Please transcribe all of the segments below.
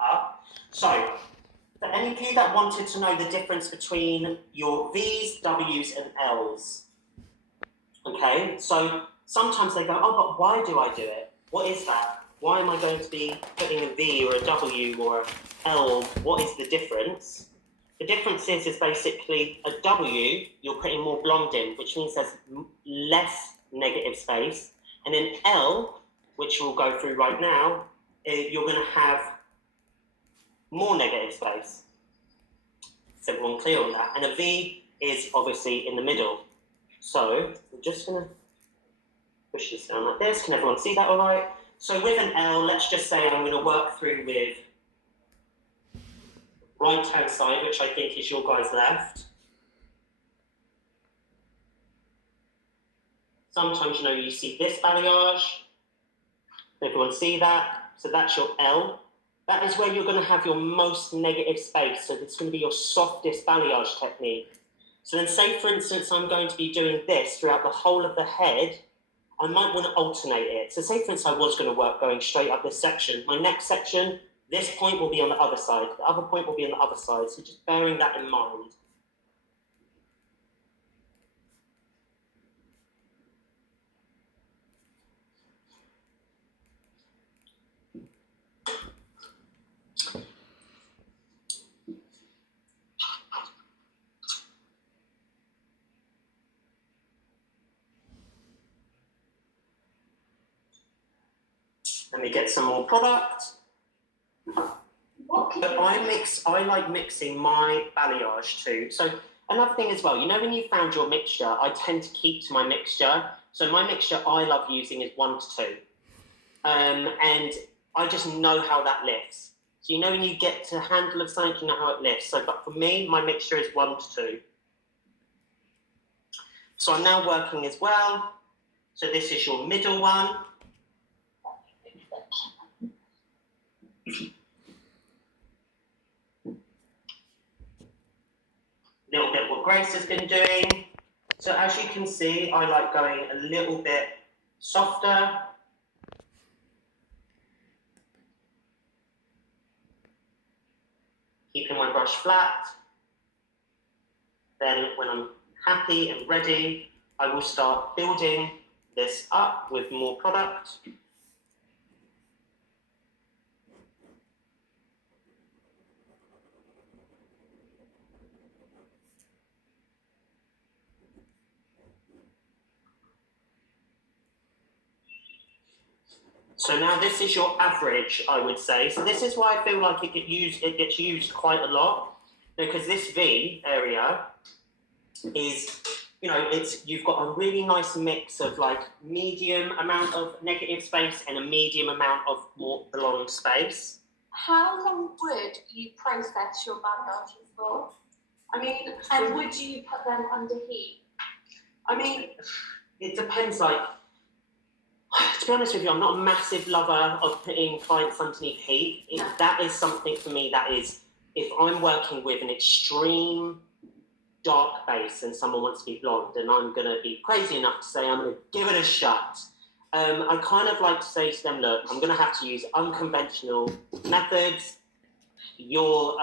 up. So, for any of you that wanted to know the difference between your V's, W's, and L's, okay, so sometimes they go, oh, but why do I do it? What is that? Why am I going to be putting a V or a W or a L? What is the difference? The difference is basically a W, you're putting more blonde in, which means there's less negative space. And an L, which we'll go through right now, you're going to have more negative space. Is everyone clear on that? And a V is obviously in the middle. So we're just going to push this down like this. Can everyone see that all right? So with an L, let's just say I'm going to work through with right-hand side, which I think is your guys' left. Sometimes, you see this balayage. Everyone see that? So that's your L. That is where you're going to have your most negative space. So it's going to be your softest balayage technique. So then say, for instance, I'm going to be doing this throughout the whole of the head. I might want to alternate it. So say, for instance, I was going to work going straight up this section. My next section, this point will be on the other side. The other point will be on the other side. So just bearing that in mind. Let me get some more product. I like mixing my balayage too. So another thing as well, when you found your mixture, I tend to keep to my mixture. So my mixture I love using is 1 to 2. And I just know how that lifts. So when you get to handle of something, you know how it lifts. So but for me, my mixture is 1 to 2. So I'm now working as well. So this is your middle one. Little bit what Grace has been doing. So as you can see, I like going a little bit softer. Keeping my brush flat. Then when I'm happy and ready, I will start building this up with more product. So now this is your average, I would say. So this is why I feel like it gets used quite a lot, because this V area is, you've got a really nice mix of like medium amount of negative space and a medium amount of more blonde space. How long would you process your balayages for? And would you put them under heat? It depends, to be honest with you, I'm not a massive lover of putting clients underneath heat. That is something for me that is, if I'm working with an extreme dark base and someone wants to be blonde, and I'm going to be crazy enough to say I'm going to give it a shot. I kind of like to say to them, look, I'm going to have to use unconventional methods. You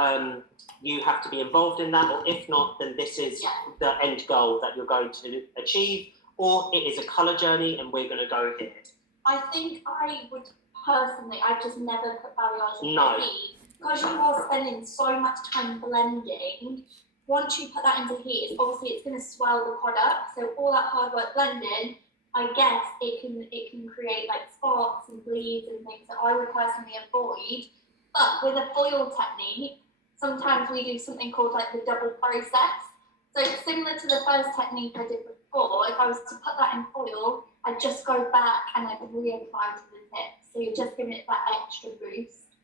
have to be involved in that, or if not, then this is the end goal that you're going to achieve. Or it is a colour journey and we're going to go here. I think I would personally, I've just never put balayage in No. heat. Because you are spending so much time blending, once you put that into heat, it's going to swell the product. So all that hard work blending, I guess it can create like spots and bleeds and things that I would personally avoid. But with a foil technique, sometimes we do something called like the double process. So similar to the first technique I did before, if I was to put that in foil, I'd just go back and I'd reapply to the tip. So you're just giving it that extra boost.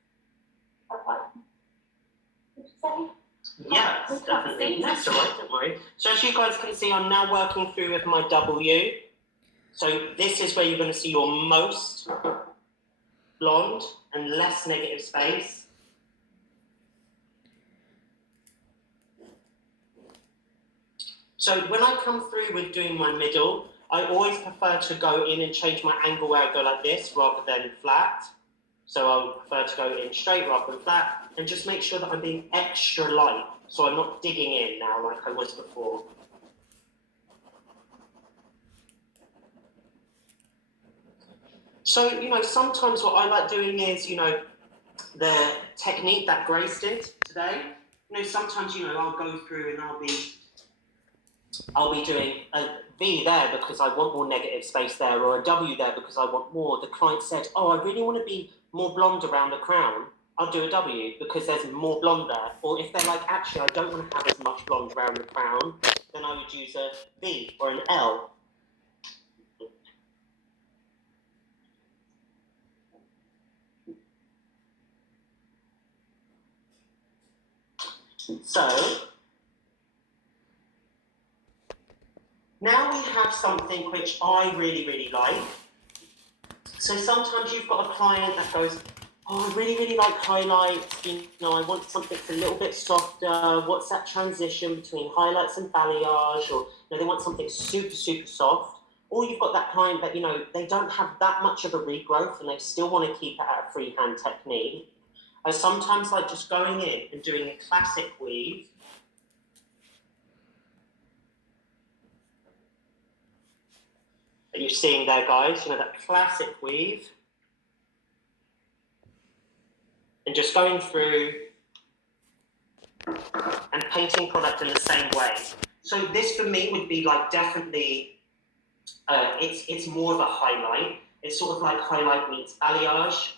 Would you say? Yeah, definitely. That's all right, don't worry. So as you guys can see, I'm now working through with my W. So this is where you're going to see your most blonde and less negative space. So when I come through with doing my middle, I always prefer to go in and change my angle where I go like this rather than flat. So I'll prefer to go in straight rather than flat, and just make sure that I'm being extra light, so I'm not digging in now like I was before. So, sometimes what I like doing is, the technique that Grace did today. Sometimes, I'll go through and I'll be doing a V there because I want more negative space there, or a W there because I want more. The client said, oh, I really want to be more blonde around the crown. I'll do a W because there's more blonde there. Or if they're like, actually, I don't want to have as much blonde around the crown, then I would use a V or an L. So, now we have something which I really, really like. So sometimes you've got a client that goes, oh, I really, really like highlights. I want something a little bit softer. What's that transition between highlights and balayage? Or they want something super, super soft. Or you've got that client that, they don't have that much of a regrowth and they still want to keep it at a freehand technique. I sometimes like just going in and doing a classic weave. Are you seeing there, guys? That classic weave. And just going through and painting product in the same way. So this for me would be like definitely, it's more of a highlight. It's sort of like highlight meets balayage.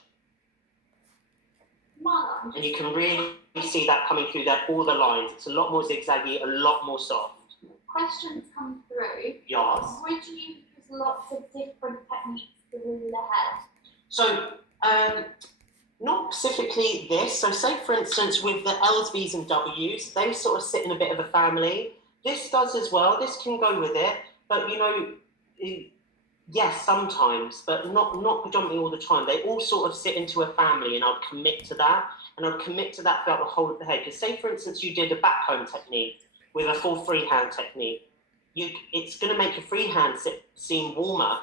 And you can really see that coming through there, all the lines. It's a lot more zigzaggy, a lot more soft. Questions come through. Yes. Would you use lots of different techniques to rule the hair? So, not specifically this. So say, for instance, with the L's, V's and W's, they sort of sit in a bit of a family. This does as well. This can go with it. But, yes, sometimes, but not predominantly all the time. They all sort of sit into a family, and I'd commit to that. And I'd commit to that throughout the whole of the head. Because say, for instance, you did a backcomb technique with a full freehand technique. It's going to make your freehand seem warmer.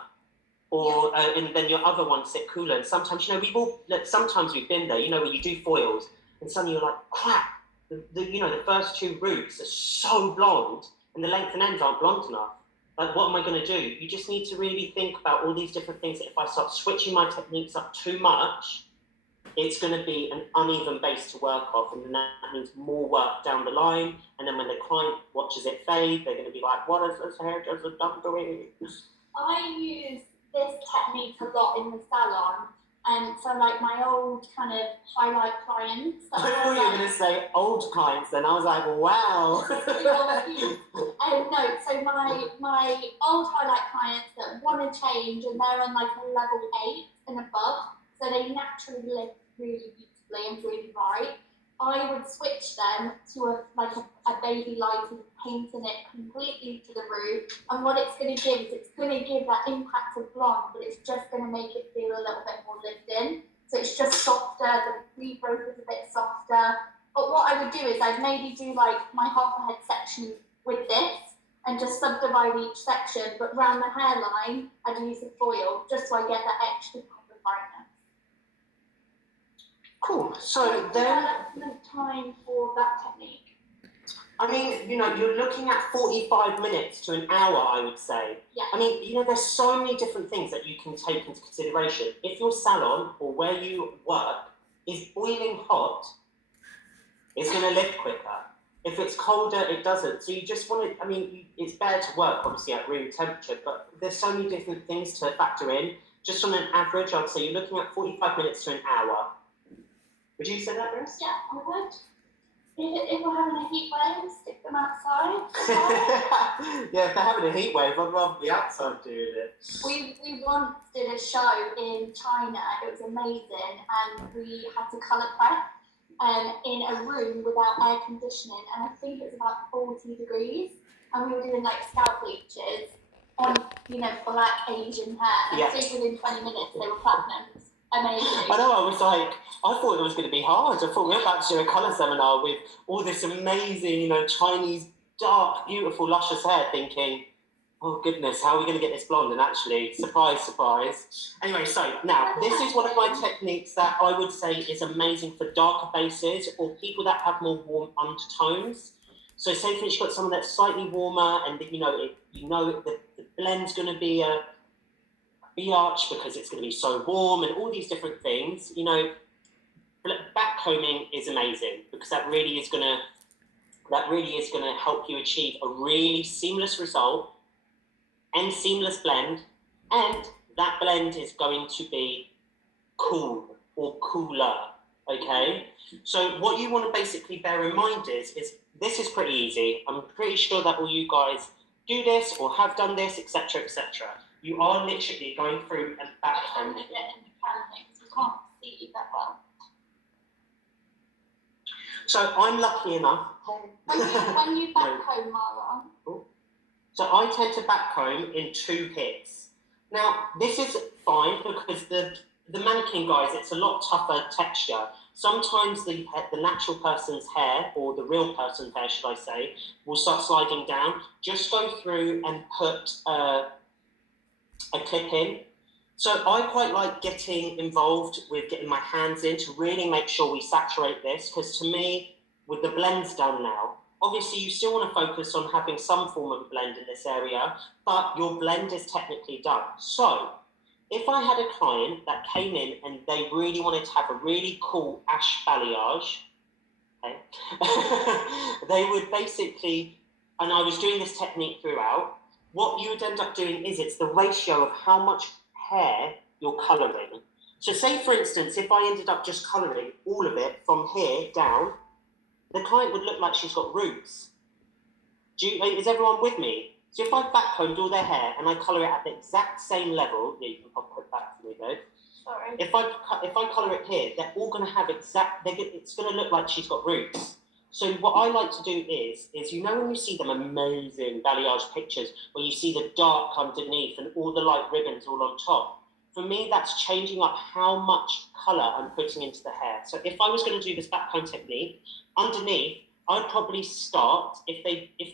Or and then your other one sit cooler. And sometimes, sometimes we've been there, where you do foils, and suddenly you're like, crap, the first two roots are so blonde, and the length and ends aren't blonde enough. Like, what am I going to do? You just need to really think about all these different things. That if I start switching my techniques up too much, it's going to be an uneven base to work off, and then that means more work down the line. And then when the client watches it fade, they're going to be like, what is this hairdresser done doing? I use this technique a lot in the salon, and so like my old kind of highlight clients. I thought you were going to say old clients, then I was like, wow. No, so my old highlight clients that want to change, and they're on like a level 8 and above, so they naturally lift really beautifully and really bright. I would switch them to a baby light and painting it completely to the root. And what it's going to give is it's going to give that impact of blonde, but it's just going to make it feel a little bit more lived in. So it's just softer, the regrowth is a bit softer. But what I would do is I'd maybe do like my half a head section with this and just subdivide each section, but around the hairline, I'd use the foil just so I get that extra pop of brightness. Cool. So then, development time for that technique. I mean, you're looking at 45 minutes to an hour, I would say. Yeah. I mean, there's so many different things that you can take into consideration. If your salon or where you work is boiling hot, it's going to lift quicker. If it's colder, it doesn't. So you just want to, it's better to work, obviously, at room temperature, but there's so many different things to factor in. Just on an average, I'd say you're looking at 45 minutes to an hour. Would you say that, Rose? Yeah, I would. If we're having a heat wave, stick them outside. Yeah, if they're having a heat wave, I'd rather be outside doing it. We once did a show in China. It was amazing, and we had to colour prep in a room without air conditioning, and I think it was about 40 degrees, and we were doing like scalp bleaches on black Asian hair. And I think within 20 minutes they were platinums. Amazing. I know, I was like, I thought it was going to be hard. I thought we were about to do a colour seminar with all this amazing, Chinese, dark, beautiful, luscious hair, thinking, oh goodness, how are we going to get this blonde? And actually, surprise, surprise. Anyway, so now this is one of my techniques that I would say is amazing for darker bases or people that have more warm undertones. So say for instance, you've got someone that's slightly warmer and the blend's going to be a arch because it's going to be so warm and all these different things. Back combing is amazing because that really is going to help you achieve a really seamless result and seamless blend, and that blend is going to be cool or cooler, okay? So what you want to basically bear in mind is this is pretty easy. I'm pretty sure that all you guys do this or have done this, etc., etc. You are literally going through and back combing. We can't see that well. So I'm lucky enough. When you back comb, Mara. So I tend to back comb in 2 hits. Now this is fine because the mannequin guys, it's a lot tougher texture. Sometimes the natural person's hair, or the real person's hair, should I say, will start sliding down. Just go through and put a clip in. So I quite like getting involved with getting my hands in to really make sure we saturate this, because to me, with the blends done now, obviously you still want to focus on having some form of blend in this area, but your blend is technically done. So if I had a client that came in and they really wanted to have a really cool ash balayage, okay, they would basically, and I was doing this technique throughout, what you would end up doing is it's the ratio of how much hair you're colouring. So say for instance, if I ended up just colouring all of it from here down, the client would look like she's got roots. Is everyone with me? So if I backcombed all their hair and I colour it at the exact same level, yeah, you can pop it back for me, babe. Sorry. If I colour it here, they're all going to have it's going to look like she's got roots. So what I like to do is when you see them amazing balayage pictures where you see the dark underneath and all the light ribbons all on top, for me that's changing up how much colour I'm putting into the hair. So if I was going to do this backcomb technique, underneath, I'd probably start, if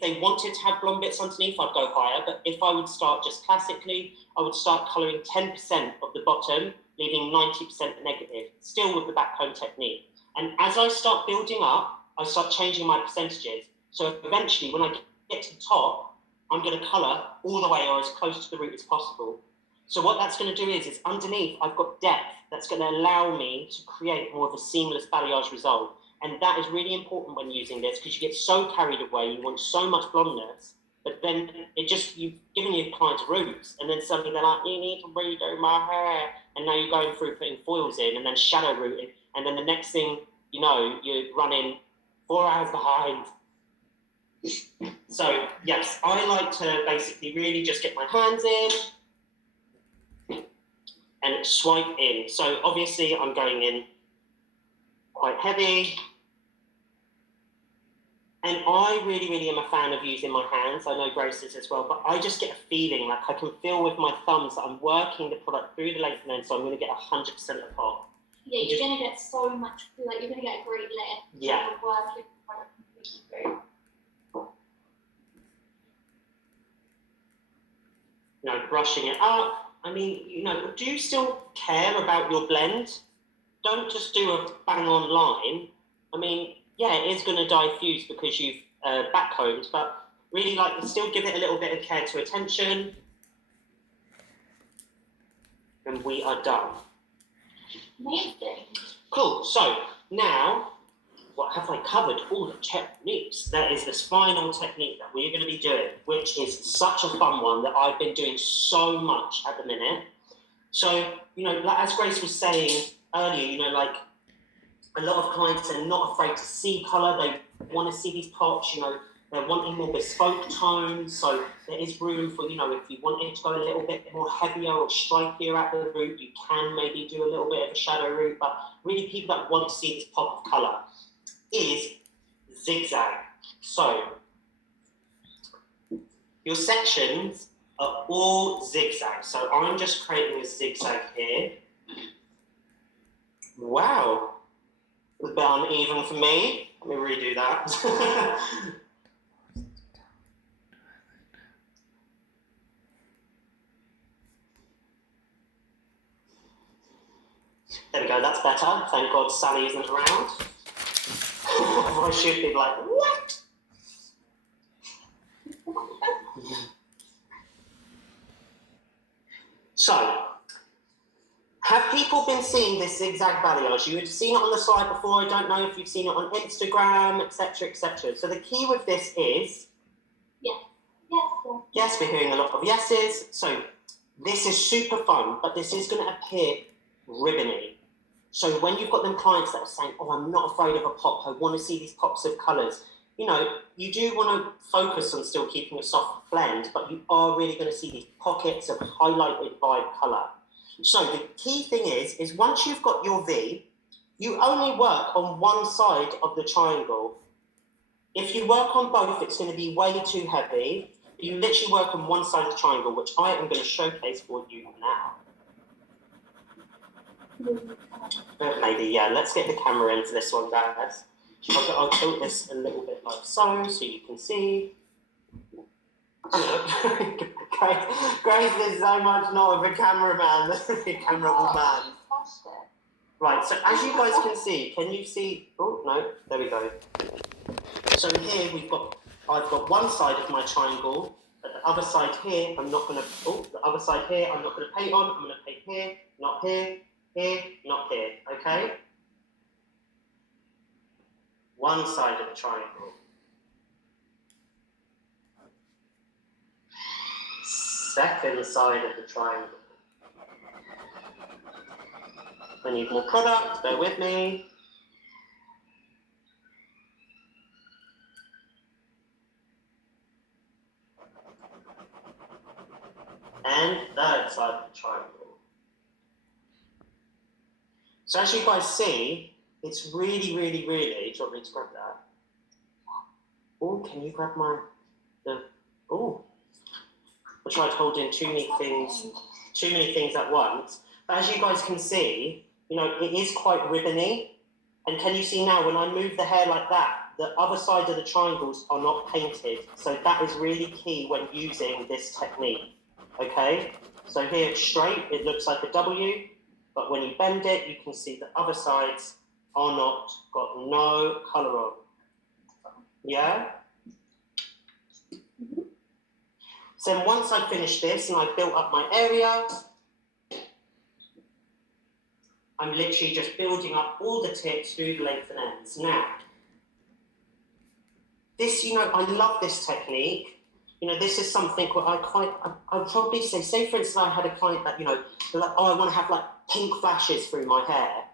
they wanted to have blonde bits underneath, I'd go higher, but if I would start just classically, I would start colouring 10% of the bottom, leaving 90% negative, still with the backcomb technique. And as I start building up, I start changing my percentages. So eventually, when I get to the top, I'm going to colour all the way or as close to the root as possible. So what that's going to do is underneath, I've got depth that's going to allow me to create more of a seamless balayage result. And that is really important when using this because you get so carried away, you want so much blondness, but then you've given your clients roots, and then suddenly they're like, you need to redo my hair. And now you're going through putting foils in and then shadow rooting. And then the next thing you know, you're running 4 hours behind. So yes, I like to basically really just get my hands in and swipe in. So obviously I'm going in quite heavy. And I really, really am a fan of using my hands. I know Grace is as well, but I just get a feeling like I can feel with my thumbs that I'm working the product through the length and end, so I'm going to get 100% apart. Yeah, you're going to get so much, like you're going to get a great lift. Yeah. Working the product completely through. Brushing it up. I mean, do you still care about your blend? Don't just do a bang on line. I mean, yeah, it is going to diffuse because you've backcombed, but really still give it a little bit of care to attention. And we are done. Amazing. Cool. So now, what have I covered? All the techniques. That is this final technique that we're going to be doing, which is such a fun one that I've been doing so much at the minute. So, as Grace was saying earlier, a lot of clients are not afraid to see colour. They want to see these pops, they're wanting more bespoke tones. So there is room for, if you wanted to go a little bit more heavier or strikier at the root, you can maybe do a little bit of a shadow root. But really people that want to see this pop of colour is zigzag. So your sections are all zigzag. So I'm just creating a zigzag here. Wow. A bit uneven for me. Let me redo that. better. Thank God Sally isn't around. I should be like, what? So, have people been seeing this zigzag balayage? You had seen it on the slide before. I don't know if you've seen it on Instagram, etc., etc. So the key with this is... Yes. Yes. Yes, we're hearing a lot of yeses. So this is super fun, but this is going to appear ribbony. So when you've got them clients that are saying, oh, I'm not afraid of a pop, I want to see these pops of colours, you know, you do want to focus on still keeping a soft blend, but you are really going to see these pockets of highlighted vibe colour. So the key thing is once you've got your V, you only work on one side of the triangle. If you work on both, it's going to be way too heavy. You literally work on one side of the triangle, which I am going to showcase for you now. Maybe, yeah, let's get the camera into this one, guys. I'll tilt this a little bit like so you can see. Grace is so much not of a cameraman, a camerawoman. Right, so as you guys can you see, oh no, there we go. So here I've got one side of my triangle, but the other side here, the other side here, I'm not going to paint on, I'm going to paint here, not here, here, not here, okay? One side of the triangle. Second side of the triangle. I need more product, bear with me. And third side of the triangle. So as you guys see, it's really, really, really, do you want me to grab that? Oh, can you grab I tried holding too many things at once. But as you guys can see, you know, it is quite ribbony. And can you see now, when I move the hair like that, the other side of the triangles are not painted. So that is really key when using this technique, okay? So here it's straight, it looks like a W, but when you bend it, you can see the other sides are not, got no colour on. Yeah? So then once I finish this and I've built up my area, I'm literally just building up all the tips through the length and ends. Now, this, you know, I love this technique. You know, this is something where I'd probably say for instance, I had a client that, you know, like, oh, I want to have like pink flashes through my hair.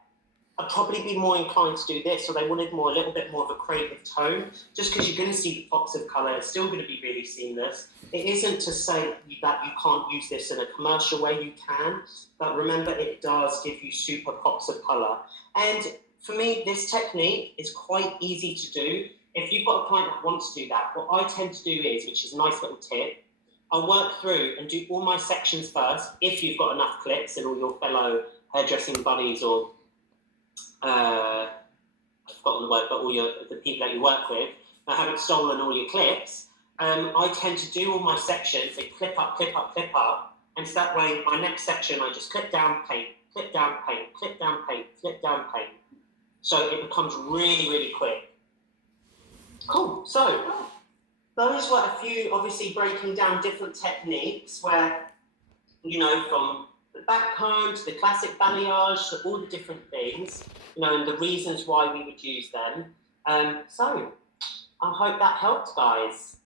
I'd probably be more inclined to do this, or they wanted a little bit more of a creative tone, just because you're going to see the pops of colour. It's still going to be really seamless. It isn't to say that you can't use this in a commercial way, you can, but remember it does give you super pops of colour. And for me, this technique is quite easy to do. If you've got a client that wants to do that, what I tend to do is, which is a nice little tip, I'll work through and do all my sections first, if you've got enough clips and all your fellow hairdressing buddies or I've forgotten the word, but all the people that you work with, I haven't stolen all your clips. I tend to do all my sections, they clip up, clip up, clip up, and so that way my next section I just clip down, paint, clip down, paint, clip down, paint, clip down, paint. So it becomes really, really quick. Cool. So those were a few, obviously breaking down different techniques where, you know, from the back comb to the classic balayage to all the different things, you know, and the reasons why we would use them. So I hope that helped, guys.